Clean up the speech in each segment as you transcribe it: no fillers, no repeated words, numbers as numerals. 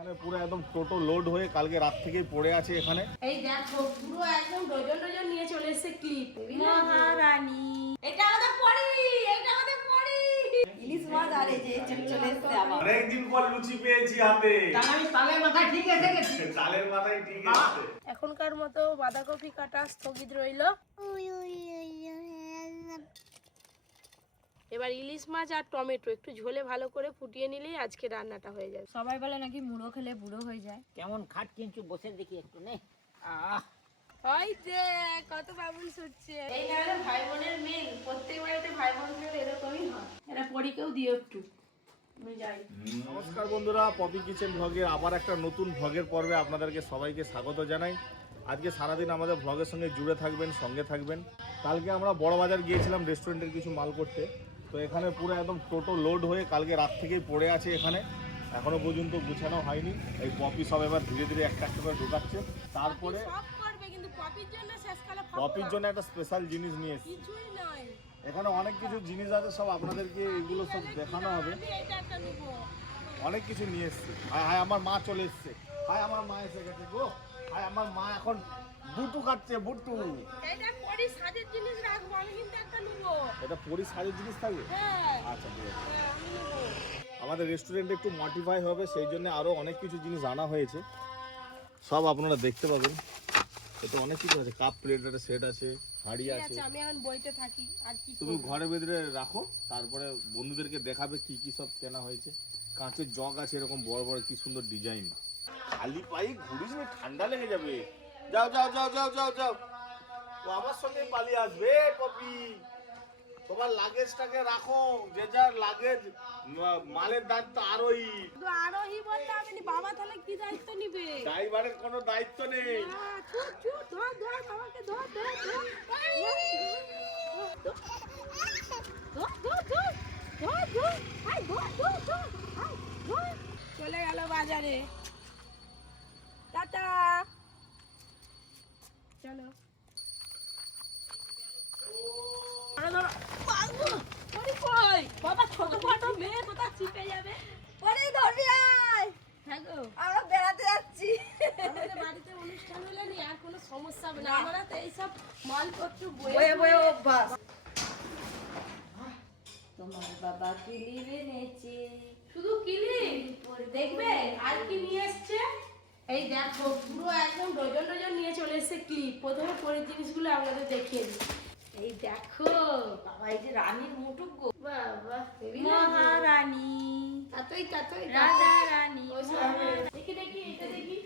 এখানে পুরো একদম টোটো লোড হয়ে কালকে রাত থেকেই পড়ে আছে এখানে। এই দেখো পুরো একদম ডজন ডজন নিয়ে চলে এসেছে ক্লিপ। মহারানী এটা আমাদের পরি, এটা আমাদের পরি। ইলিশ মাছ আর এই যে চলে এসেছে আবার। অনেকদিন পর লুচি পেয়েছি হাতে। তালের মাথায় ঠিক আছে গেছে। চালের মাথায় ঠিক আছে। এখনকার মতো বাঁধাকপি কাটা স্থগিত রইল। এবার ইলিশ মাছ আর টমেটো একটু ঝোলে ভালো করে ফুটিয়ে নিলেই আজকে রান্নাটা হয়ে যাবে। সবাই বলে নাকি মুড়ো খেলে বুড়ো হয়ে যায়। কেমন খাট কিনছু বসে দেখি একটু নে। আহ ওই যে কত বাবুল ছুটছে। এই না হলে ভাই বোনের মেন, প্রত্যেক বাড়িতে ভাই বোনদের এরকমই হয়। এরা পরীকেও দিও একটু। আমি যাই। নমস্কার বন্ধুরা, পপি কিচেন ভ্লগের আবার একটা নতুন ভ্লগের পর্বে আপনাদেরকে সবাইকে স্বাগত জানাই। আজকে সারাদিন আমাদের ভ্লগের সঙ্গে জুড়ে থাকবেন, সঙ্গে থাকবেন। কালকে আমরা বড় বাজার গিয়েছিলাম রেস্টুরেন্টের কিছু মাল করতে। তো এখানে পুরো একদম টোটো লোড হয়ে কালকে রাত থেকেই পড়ে আছে এখানে, এখনো পর্যন্ত গুছানো হয়নি। এই পপি সব এবার ধীরে ধীরে একটা একটা করে ঢোকাচ্ছে। তারপরে সব করবে কিন্তু পপির জন্য শেষকালে পপির জন্য একটা স্পেশাল জিনিস নিয়ে এসেছি। কিছুই নয়। এখানে অনেক কিছু জিনিস আছে, সব আপনাদেরকে এগুলো সব দেখানো হবে। আমি এটা একটা নেব। অনেক কিছু নিয়ে এসছে। হায় হায় আমার মা চলে এসছে। হায় আমার মা এসে গেছে গো। হায় আমার মা এখন বুটু খাচ্ছে, বুটু। এটা পরি সাজের জিনিস রাখবো, আমি কিন্তু একটা নেব। এটা পরি সাজের জিনিস থাকবে। হ্যাঁ আচ্ছা ঠিক আছে। হ্যাঁ, আমি নেব। আমাদের রেস্টুরেন্টে একটু মডিফাই হবে, সেই জন্য আরো অনেক কিছু জিনিস আনা হয়েছে, সব আপনারা দেখতে পাবেন। এটা অনেক কিছু আছে, কাপ প্লেটের সেট আছে, হাঁড়ি ঠিক আছে। আছে, আমি এখন বইতে থাকি আর কি তুমি করব? ঘরে বেঁধে রাখো, তারপরে বন্ধুদেরকে দেখাবে কি কি সব কেনা হয়েছে। কাঁচের জগ আছে এরকম বড় বড়, কি সুন্দর ডিজাইন। খালি পায়ে ঘুরিস না, ঠান্ডা লেগে যাবে। যাও যাও যাও যাও যাও যাও, ও আমার সঙ্গে পালিয়ে আসবে। পপি তোমার লাগেজটাকে রাখো, যে যার লাগেজ মালের দায়িত্ব আরোই। শুধু আরোহী বলতে আপনি বাবা তাহলে কি দায়িত্ব নিবে? ড্রাইভারের কোনো দায়িত্ব নেই। ধর ধর বাবাকে ধর ধর ধর চলে গেল বাজারে। টাটা, চলো। বাবা ছোট ছোট মেয়ে কোথায় চিপে যাবে? পরে ধরবি আয়। হ্যাঁ গো, আমরা বেড়াতে যাচ্ছি। আমাদের বাড়িতে অনুষ্ঠান হলে নি আর কোনো সমস্যা হবে না। আমরা তো এইসব মালপত্র বয়ে বয়ে অভ্যাস। তোমার বাবা কিলিপ এনেছে। শুধু কিলি দেখবে আর কি নিয়ে এসছে। এই দেখো পুরো একদম ডজন ডজন নিয়ে চলে এসেছে ক্লিপ। প্রথমে পরের জিনিসগুলো আপনাদের দেখিয়ে দিই। এই দেখো বাবা এই যে রানীর মুটুক গো। বাবা মহারানী তাতই তাতই রাজা রানী দেখি দেখি এটা দেখি,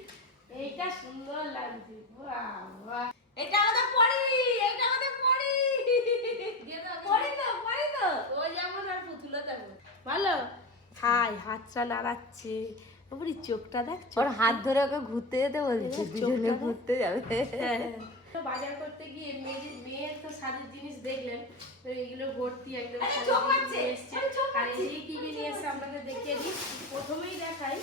এইটা সুন্দর লাগছে। বাবা এটা আমাদের পরি, এটা আমাদের পরি। পরি তো পরি তো ও যেমন আর পুতুলও তেমন। ভালো হাই হাতটা নাড়াচ্ছে, ওপরে চোখটা দেখ। ওর হাত ধরে ওকে ঘুরতে যেতে বলছে, দুজনে ঘুরতে যাবে। তো বাজার করতে গিয়ে মেয়ের তো সাজের জিনিস দেখলেন, তো এগুলো ভর্তি একদম এসছে। আর এই যে কি কি নিয়ে এসছে আপনাদের দেখিয়ে দিই। প্রথমেই দেখাই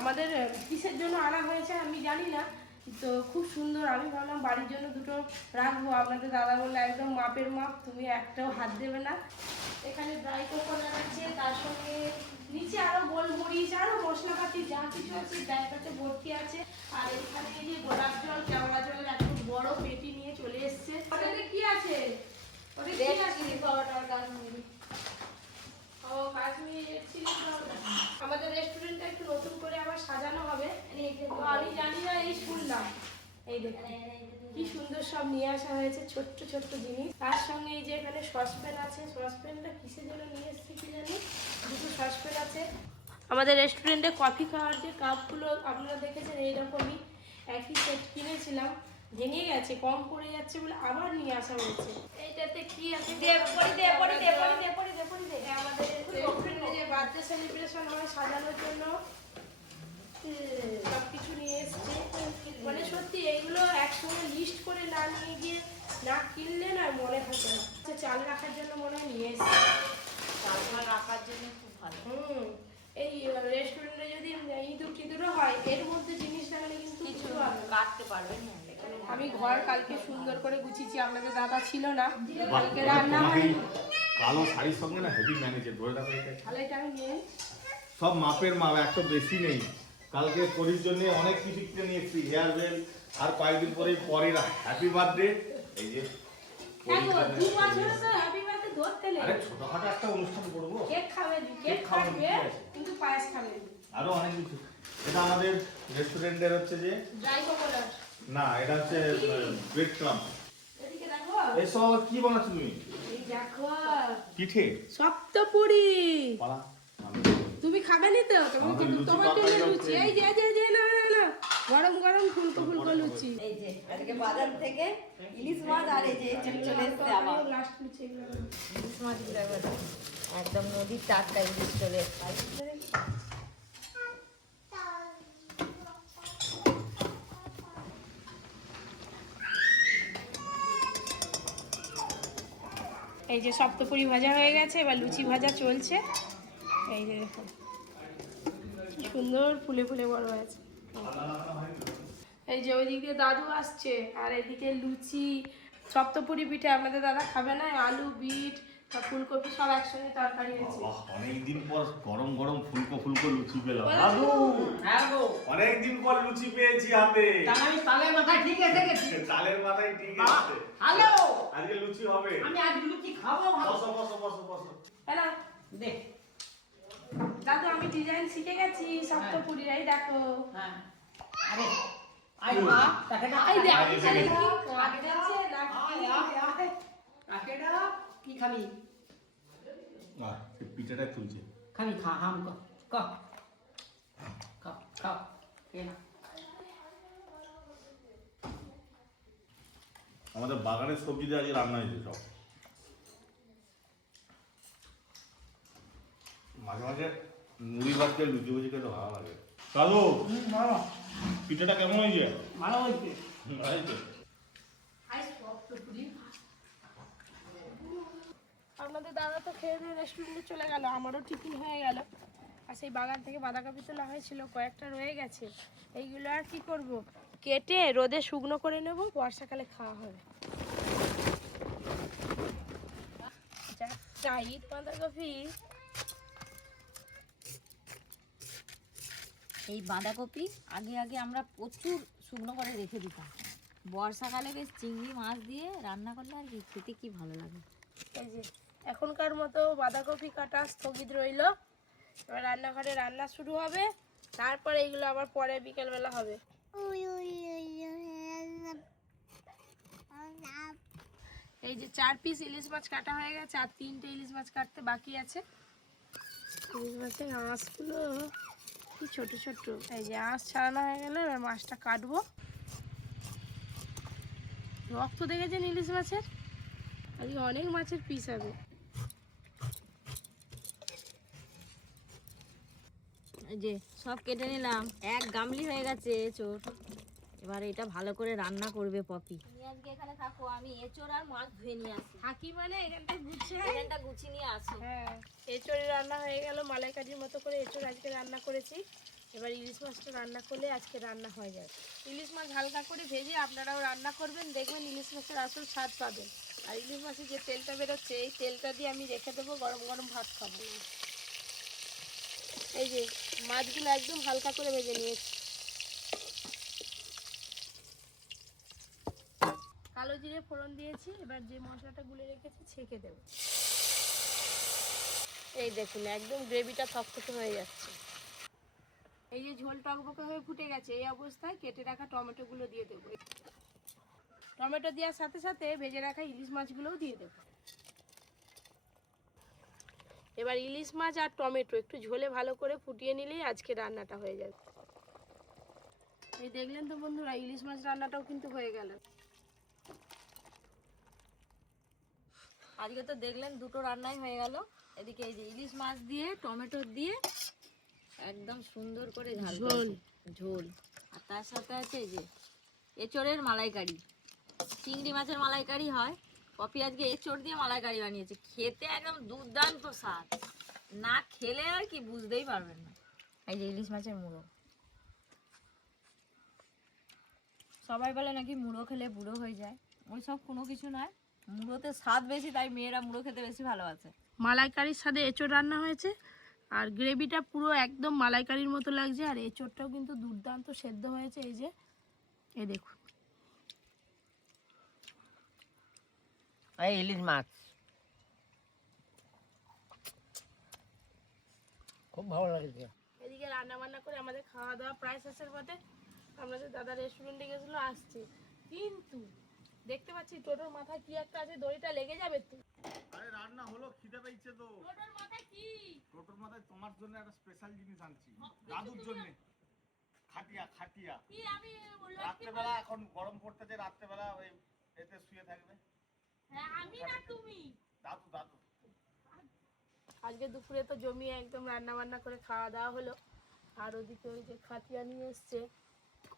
আমাদের কিসের জন্য আনা হয়েছে আমি জানি না, তো খুব সুন্দর। আমি ভাবলাম বাড়ির জন্য দুটো রাখবো, আপনাদের দাদা বললো একদম মাপের মাপ, তুমি একটাও হাত দেবে না। এখানে ড্রাই কোকোনাট আছে, তার সঙ্গে নিচে আরো গোলমরিচ আরো মশলাপাতি যা কিছু আছে ব্যাগটাতে ভর্তি আছে। আর এখানে এই যে গোলাপ জল, কেওড়া জলের একটা বড় পেটি নিয়ে চলে এসছে। ওটাতে কি আছে? ওটা কি আছে? ও কাশ্মীর চিলি পাউডার। আমাদের রেস্টুরেন্টটা একটু নতুন করে আবার সাজানো হবে, তো আমি জানি না, এই শুনলাম। এই দেখুন কি সুন্দর সব নিয়ে আসা হয়েছে, ছোট্ট ছোট্ট জিনিস। তার সঙ্গে এই যে এখানে সসপ্যান আছে, সসপ্যানটা কিসের জন্য নিয়ে এসেছে কি জানি, দুটো সসপ্যান আছে। আমাদের রেস্টুরেন্টে কফি খাওয়ার যে কাপগুলো আপনারা দেখেছেন এইরকমই একই সেট কিনেছিলাম, ভেঙে গেছে, কম পড়ে যাচ্ছে বলে আবার নিয়ে আসা হয়েছে। এইটাতে কি আছে? আমাদের রেস্টুরেন্টে যে বার্থডে সেলিব্রেশন হয় সাজানোর জন্য সবকিছু নিয়ে এসছে। মানে সত্যি এইগুলো একসঙ্গে লিস্ট করে না নিয়ে গিয়ে না কিনলে না মনে থাকে না। চাল রাখার জন্য মনে হয় নিয়ে এসছে। চাল রাখার জন্য খুব ভালো। এই রেস্টুরেন্টে যদি ইঁদুর টিঁদুরও হয়, এর মধ্যে জিনিস লাগালে কিন্তু কিছু হবে না। কাটতে পারবেন না। আমি ঘর কালকে সুন্দর করে গুছিয়েছি, আপনাদের দাদা ছিল না, কালকে রান্না হয়। কালো শাড়ির সঙ্গে না হেভি ম্যানেজের ধরে রাখো। তাহলে এটা আমি নিয়ে সব মাপের মাপ, একটা বেশি নেই। কালকে পরির জন্য অনেক কিছু কিনে নিয়ে এসেছি, হেয়ার বেল, আর কয়েকদিন পরেই পরের হ্যাপি বার্থডে। এই যে পরির জন্য দু বছরে তো হ্যাপি বার্থডে ধরতে নেই। আরে ছোটখাটো একটা অনুষ্ঠান করবো, কেক খাবে, কেক খাবো, কাটবে, কি আছে? কিন্তু পায়েস খাবে না। আরো অনেক কিছু। এটা আমাদের রেস্টুরেন্টের হচ্ছে যে, ড্রাই কোকোনাট। না এটা হচ্ছে ব্রেড ক্রাম্ব। এদিকে দেখো, এসব কি বানাচ্ছ তুমি? এই দেখো পিঠে সপ্তপুরি। পালা। তুমি খাবে নি তো? আমাদের লুচি তোমার জন্য তরকারি লুচি। হচ্ছে। এই যে না না না, গরম গরম ফুলকো ফুলকো লুচি। এই যে আজকে বাজার থেকে ইলিশ মাছ আর এই যে এঁচড় চলে এসছে আবার। লাস্ট লুচি এগুলো। ইলিশ মাছ গুলো এবার একদম নদীর টাটকা ইলিশ চলে এসছে। এই যে সপ্তপুরি ভাজা হয়ে গেছে, এবার লুচি ভাজা চলছে। এই যে দেখো কি সুন্দর ফুলে ফুলে বড় হয়েছে। এই যে ওইদিক দিয়ে দাদু আসছে, আর এদিকে লুচি, সপ্তপুরি পিঠে আপনাদের দাদা খাবে না, আলু বিট আর ফুলকপি সব একসঙ্গে তরকারি হয়েছে। বাহ, অনেকদিন পর গরম গরম ফুলকো ফুলকো লুচি পেলাম দাদু। হ্যাঁ গো, অনেকদিন পর লুচি পেয়েছি হাতে। তাহলে আমি তালের মাথায় ঠিক এসে গেছি। চালের মাথায় ঠিক বাহ, আছে। হ্যালো, আজকে লুচি হবে। আমি আজ লুচি খাবো ভালো। বসো বসো বসো বসো। হ্যালো দে। দাদু, আমি ডিজাইন শিখে গেছি সপ্তপুরির, এই দেখো। হ্যাঁ, আরে আই মা, তাকে না এই দেখো আয়, ছেলে এই কি দেখো। কাটছে না কি? তাকে না কি খাবি? আহ, এই পিঠাটা তুলছে। খাবি খা, হাম কর, কর, খাও খাও, খেয়ে না। আমাদের বাগানের সবজি দিয়ে আজকে রান্না হয়েছে সব। মাঝে মাঝে মুড়ি ভাত দিয়ে লুচি বুঝি খেতে ভালো লাগে। দাদু, ভালো, পিঠাটা কেমন হয়েছে? ভালো হয়েছে। হয়েছে। আপনাদের দাদা তো খেয়ে দিয়ে রেস্টুরেন্টে চলে গেল, আমারও টিফিন হয়ে গেল। আর সেই বাগান থেকে বাঁধাকপি তোলা হয়েছিল, কয়েকটা রয়ে গেছে। এইগুলো আর কি করব, কেটে রোদে শুকনো করে নেব, বর্ষাকালে খাওয়া হবে। টাইট বাঁধাকপি। এই বাঁধাকপি আগে আগে আমরা প্রচুর শুকনো করে রেখে দিতাম। বর্ষাকালে বেশ চিংড়ি মাছ দিয়ে রান্না করলে আর কি খেতে কি ভালো লাগে। এই যে এখনকার মতো বাঁধাকপি কাটা স্থগিত রইল, এবার রান্নাঘরে রান্না শুরু হবে, তারপরে এইগুলো আবার পরে বিকেলবেলা হবে। এই যে 4 পিস ইলিশ মাছ কাটা হয়ে গেছে, আর 3টে ইলিশ মাছ কাটতে বাকি আছে। ইলিশ মাছের আঁশগুলো কি ছোট ছোট। এই যে আঁশ ছাড়ানো হয়ে গেলে এবার মাছটা কাটবো। রক্ত দেখেছেন ইলিশ মাছের? আজকে অনেক মাছের পিস হবে। এই যে সব কেটে নিলাম, এক গামলি হয়ে গেছে এঁচড়। এবার এটা ভালো করে রান্না করবে পপি। তুমি আজকে এখানে থাকো, আমি এঁচড় আর মাছ ধুয়ে নিয়ে আসি। থাকি মানে এখানটা গুছিয়ে, এখানটা গুছিয়ে নিয়ে আসো। হ্যাঁ এঁচড় রান্না হয়ে গেল, মালাইকারির মতো করে এঁচড় আজকে রান্না করেছি। এবার ইলিশ মাছটা রান্না করলে আজকে রান্না হয়ে যায়। ইলিশ মাছ হালকা করে ভেজে আপনারাও রান্না করবেন, দেখবেন ইলিশ মাছের আসল স্বাদ পাবেন। আর ইলিশ মাছের যে তেলটা বেরোচ্ছে, এই তেলটা দিয়ে আমি রেখে দেবো, গরম গরম ভাত খাবো। এই যে মাছগুলো একদম হালকা করে ভেজে নিয়েছি। কালো জিরে ফোড়ন দিয়েছি, এবার যে মশলাটা গুলে রেখেছি ছেঁকে দেবো। এই দেখুন একদম গ্রেভিটা থকথকে হয়ে যাচ্ছে। এই যে ঝোল টকবকে হয়ে ফুটে গেছে, এই অবস্থায় কেটে রাখা টমেটোগুলো দিয়ে দেবো। টমেটো দেওয়ার সাথে সাথে ভেজে রাখা ইলিশ মাছগুলোও দিয়ে দেবো। এবার ইলিশ মাছ আর টমেটো একটু ঝোলে ভালো করে ফুটিয়ে নিলেই আজকে রান্নাটা হয়ে যাবে। এই দেখলেন তো বন্ধুরা, ইলিশ মাছ রান্নাটাও কিন্তু হয়ে গেল। আজকে তো দেখলেন দুটো রান্নাই হয়ে গেল। এদিকে এই যে ইলিশ মাছ দিয়ে টমেটো দিয়ে একদম সুন্দর করে ঝোল ঝোল, আর তার সাথে আছে এই যে এঁচড়ের মালাইকারি। চিংড়ি মাছের মালাইকারি হয়, পপি আজকে এঁচড় দিয়ে মালাইকারি বানিয়েছে। খেতে একদম দুর্দান্ত স্বাদ, না খেলে আর কি বুঝতেই পারবেন না। এই যে ইলিশ মাছের মুড়ো, সবাই বলে নাকি মুড়ো খেলে বুড়ো হয়ে যায়, ওই সব কোনো কিছু নয়। মুড়োতে স্বাদ বেশি, তাই মেয়েরা মুড়ো খেতে বেশি ভালোবাসে। মালাইকারির সাথে এঁচড় রান্না হয়েছে, আর গ্রেভিটা পুরো একদম মালাইকারির মতো লাগছে। আর এঁচোড়টাও কিন্তু দুর্দান্ত সেদ্ধ হয়েছে। এই যে এই দেখুন, এই ইলিশ মাছ খুব ভালো লাগছে। এদিকে রান্না বান্না করে আমাদের খাওয়া দাওয়া প্রায় শেষের পথে। আমাদের দাদা রেস্টুরেন্টে গেছিলো, আসছে, কিন্তু দেখতে পাচ্ছি টোটোর মাথায় কি একটা আছে, দড়িটা লেগে যাবে তো। আরে রান্না হলো, খিদে পেয়েছে তো। টোটোর মাথায় কি? টোটোর মাথায় তোমার জন্য একটা স্পেশাল জিনিস আনছি, দাদুর জন্য। খাটিয়া খাটিয়া কি আমি রাত্রেবেলা, এখন গরম পড়তেছে, রাত্রেবেলা ওই এতে শুয়ে থাকবে। হ্যাঁ আমি না তুমি। দাদু দাদু। আজকে দুপুরে তো জমিয়ে একদম রান্না বান্না করে খাওয়া দাওয়া হলো। আর ওদিকে ওই যে খাটিয়া নিয়ে এসছে।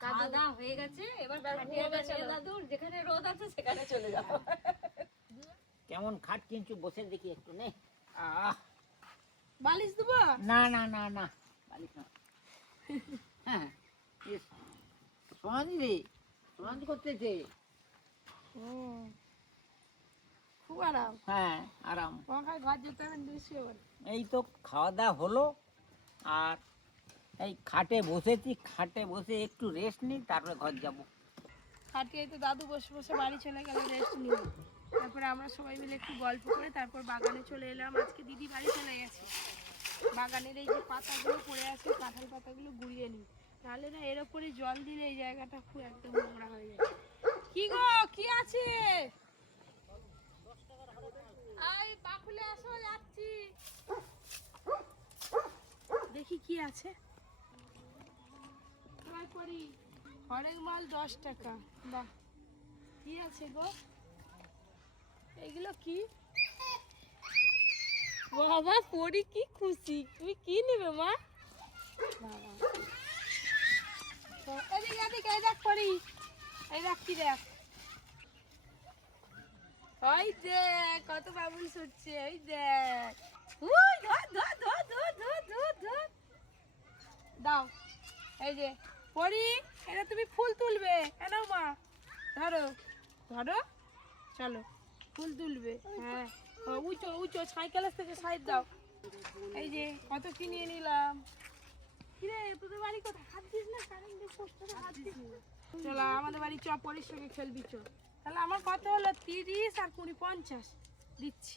খাওয়া দাওয়া হয়ে গেছে, এবার খাটিয়াটা ছেড়ে দাদুর যেখানে রোদ আছে সেখানে চলে যাও। কেমন খাট কিনছু, বসে দেখি একটু নে। আহ বালিশ দেবো? না না না না, বালিশ না। হ্যাঁ সোনালি রে, সোনালি করতেছে। খুব আরাম। হ্যাঁ আরাম। তোমাকে ঘর যেতে হবে নিশ্চয়। এই তো খাওয়া দাওয়া হলো, আর এই খাটে বসেছি, খাটে বসে একটু রেস্ট নিই, তারপরে ঘর যাব। খাটিয়ে তো দাদু বসে বসে বাড়ি চলে গেল রেস্ট নিয়ে। তারপরে আমরা সবাই মিলে একটু গল্প করে তারপর বাগানে চলে এলাম। আজকে দিদি বাড়ি চলে গেছে। বাগানের এই যে পাতাগুলো পড়ে আছে, কাঁঠাল পাতাগুলো গুড়িয়ে নিই, তাহলে না এর ওপরে জল দিলে এই জায়গাটা খুব একদম নোংরা হয়ে যায়। কি গো, কি আছে? আই বাকুলে আসো, যাচ্ছি। দেখি কি আছে। হরেক মাল 10 টাকা। বাহ, কি আছে গো? এগুলো কি? বাবা পরি কি খুশি, তুমি কি নেবে মা? বাবা এদিকে এদিকে, এই দেখ পরি, এই দেখ কি দেখ, ওই দেখ কত বাবুল ছুটছে, ওই দেখ। উই ধর ধর ধর ধর ধর ধর ধর, দাও। এই যে পরি, এটা তুমি ফুল তুলবে, এনাও মা, ধরো ধরো, চলো ফুল তুলবে। হ্যাঁ উঁচো উঁচো, সাইকেলের থেকে সাইড দাও। এই যে কত কি নিয়ে নিলাম। কিরে তোদের বাড়ি কোথায়? হাত দিস না, কারেন্টের পোস্টারে হাত দিস না। চলো আমাদের বাড়ি চ, পরির সঙ্গে খেলবি চ। তাহলে আমার কত হলো? 30 আর 20 50 দিচ্ছি।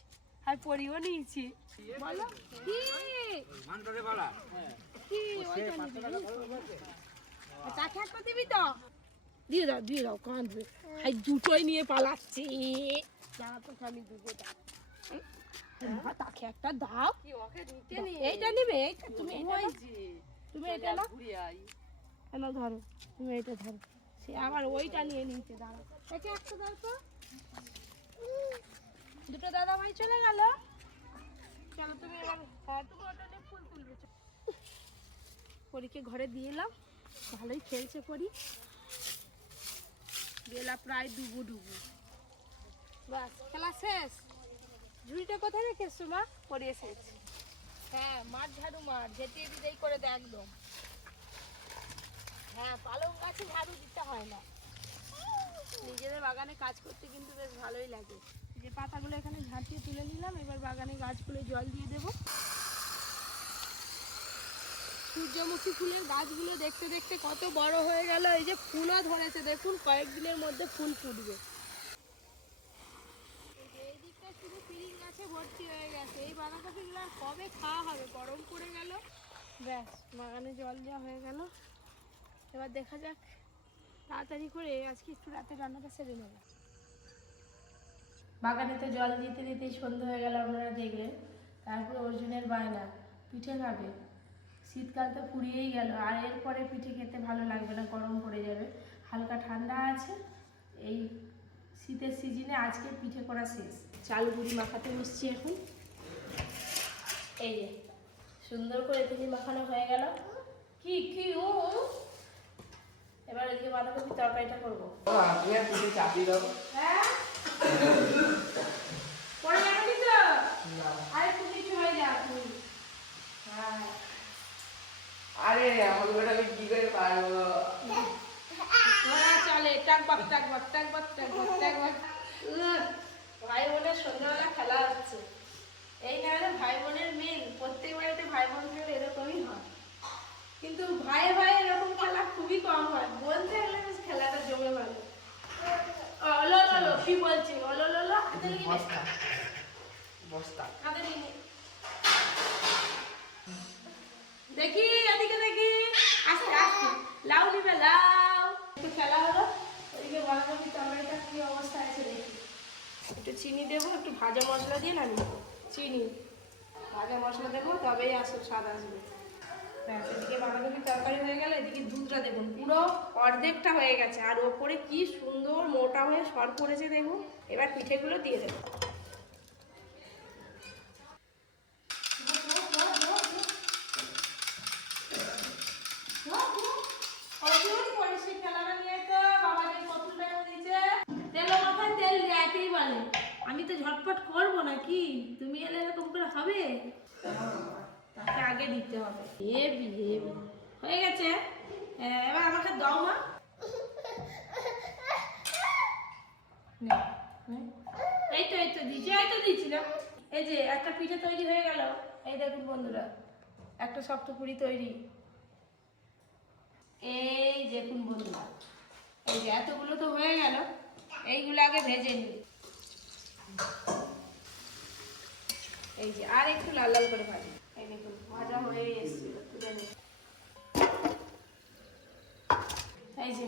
আর পরিও নিয়েছি। বলো কি কি ওইটা নিবি? চাকে একটা দিবি তো? দিয়ে দাও কাঁদবে। হাই দুটোই নিয়ে পালাচ্ছি। দাঁড়া তোকে আমি দুটো দাও। তাকে একটা দাও। এইটা নিবে? এইটা তুমি, তুমি এটা না, কেন ধরো, তুমি এটা ধরো। সে আবার ওইটা নিয়ে নিতে, দাঁড়া একে একটা দাও তো। দুটো দাদা ভাই চলে গেল। চলো তুমি এবার, হ্যাঁ তুমি ওটা নিয়ে ফুল তুলবে। পরীকে ঘরে দিয়ে এলাম, ভালোই খেলছে পরি। বেলা প্রায় ডুবু ডুবু, বাস খেলা শেষ। ঝুড়িটা কোথায় রেখেছো মা? পরে এসেছি। হ্যাঁ মাঠ ঝাড়ু মাঠ, যেতে যেতেই করে দেয় একদম। হ্যাঁ পালং গাছে ঝাড়ু দিতে হয় না। নিজেদের বাগানে কাজ করতে কিন্তু বেশ ভালোই লাগে। যে পাতাগুলো এখানে ঝাঁটিয়ে তুলে নিলাম, এবার বাগানে গাছগুলো জল দিয়ে দেবো। সূর্যমুখী ফুলের গাছগুলো দেখতে দেখতে কত বড় হয়ে গেল। এই যে ফুলও ধরেছে, দেখুন কয়েকদিনের মধ্যে ফুল ফুটবে। এই দিকটা শুধু পিরিং গাছে ভর্তি হয়ে গেছে। এই বাঁধাকপিগুলো আর কবে খাওয়া হবে? গরম পড়ে গেল। ব্যাস বাগানে জল দেওয়া হয়ে গেল। এবার দেখা যাক, তাড়াতাড়ি করে আজকে একটু রাতে রান্নাটা সেরে নেব। বাগানে তো জল দিতে দিতেই সন্ধ্যা হয়ে গেল, আপনারা দেখলেন। তারপরে অর্জুনের বায়না, পিঠে খাবে। শীতকাল তো ফুরিয়েই গেল, আর এরপরে পিঠে খেতে ভালো লাগবে না, গরম পড়ে যাবে। হালকা ঠান্ডা আছে, এই শীতের সিজনে আজকে পিঠে করা শেষ। চাল গুঁড়ি মাখাতে বসছি এখন। এই যে সুন্দর করে পিঠে মাখানো হয়ে গেল। কি কি ও, এবার এদিকে বাঁধাকপির তরকারিটা করবো। হ্যাঁ পরে যাবি তো? আরে তুমি কিছু হয়ে যাও তুমি। হ্যাঁ আরে আমাকে ওটা আমি কি করে পারবো? চলে টাকবাক টাকবাক টাকবাক টাকবাক টাকবাক। ভাই বোনের সন্ধ্যাবেলা খেলা হচ্ছে। এই না হলে ভাই বোনের মিল, প্রত্যেক বাড়িতে ভাই বোন থাকলে এরকমই হয়। কিন্তু ভাই ভাই এরকম খেলা খুবই কম হয়, বোন থাকলে বেশ খেলাটা জমে ভালো। ওলো লো কি বলছি, ওলো লো হাতে নিয়ে বস্তা বস্তা হাতে নিয়ে দেখি, এদিকে দেখি, আস্তে আস্তে লাউ নিবে লাউ। একটু খেলা হলো, ওইদিকে বাঁধাকপি তরকারিটা কি অবস্থা আছে দেখি। একটু চিনি দেবো, একটু ভাজা মশলা দিয়ে নামিয়ে দেবো। চিনি ভাজা মশলা দেবো, তবেই আসল স্বাদ আসবে। ব্যাস, এদিকে বাঁধাকপি তরকারি হয়ে গেল, এদিকে দুধটা দেখুন পুরো অর্ধেকটা হয়ে গেছে, আর ওপরে কি সুন্দর মোটা হয়ে সর পড়েছে দেখুন। এবার পিঠেগুলো দিয়ে দেবো। অর্জুন, পরিষ্কার খেলাটা নিয়ে তো বাবাকে কতটা টাকা দিয়েছে। তেল মাথায় তেল দেয়াকেই বলে, আমি তো ঝটপট করবো নাকি, তুমি এলে এরকম করে হবে, তাকে আগে দিতে হবে। হেবি হেবি হয়ে গেছে। এবার আমাকে দাও মা। নে, নে। এই তো দিয়েছিলাম। এই যে একটা পিঠে তৈরি হয়ে গেল। এই দেখুন বন্ধুরা, একটা শক্ত পুরি তৈরি। এই দেখুন বন্ধুরা, এই যে এতগুলো তো হয়ে গেল, এইগুলো আগে ভেজে নিই। এই যে আর একটু লাল লাল করে ভাজি। এই দেখুন ভাজা হয়ে এসেছিল, তুলে নিই। এই যে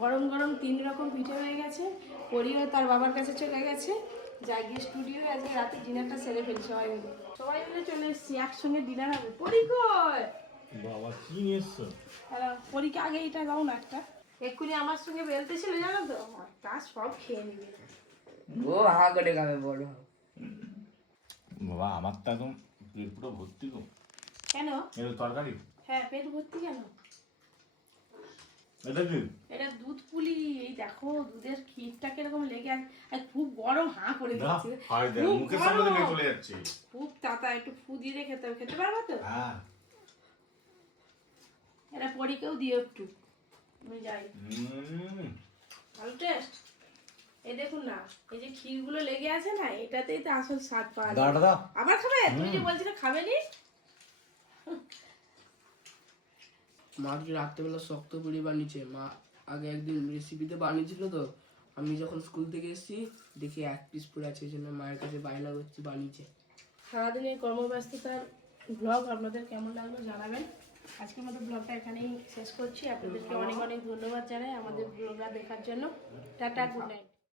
গরম গরম 3 রকম পিঠে হয়ে গেছে। পরিও তার বাবার কাছে চলে গেছে, যাই গিয়ে স্টুডিও আজকে রাতে ডিনারটা সেরে ফেলি সবাই মিলে চলে এসেছি, একসঙ্গে ডিনার হবে। পরি কই বাবা কি নিয়ে এসছো? পরীকে আগে এটা দাও না একটা, এক্ষুনি আমার সঙ্গে বেলতে ছিল জানো তো, তা সব খেয়ে নিবে। ও হা করে খাবে বড়। বাবা আমার তো একদম পেট পুরো ভর্তি গো। কেন? এটা তরকারি? হ্যাঁ, পেট ভর্তি কেন? এটা কি? এটা দুধ পুলি। এই দেখো দুধের ক্ষীরটা কিরকম লেগে আছে, আর খুব গরম, হাঁ করে না, দিচ্ছে। হয় দেখ, খুব মুখের সামনে গরম। থেকে চলে যাচ্ছে। খুব তাতা, একটু ফু দিয়ে খেতে হবে, খেতে পারবো তো? হ্যাঁ। এটা পরীকেও দিও একটু, আমি যাই। ভালো টেস্ট। এই দেখুন না, এই যে ক্ষীরগুলো লেগে আছে না, এটাতেই তো আসল স্বাদ পাওয়া যায়। আবার খাবে? তুমি যে বলছিলে খাবে নি। মা কি রাত্রেবেলা শক্ত পুরি বানিয়েছে। মা আগে একদিন রেসিপিতে বানিয়েছিল, তো আমি যখন স্কুল থেকে এসেছি দেখি 1 পিস পুরো আছে, এই জন্য মায়ের কাছে বায়না করছি বানিয়েছে। সারাদিনের কর্মব্যস্ততার ব্লগ আপনাদের কেমন লাগলো জানাবেন। আজকের মতো ব্লগটা এখানেই শেষ করছি। আপনাদেরকে অনেক অনেক ধন্যবাদ জানাই আমাদের ব্লগটা দেখার জন্য। Tata, good night.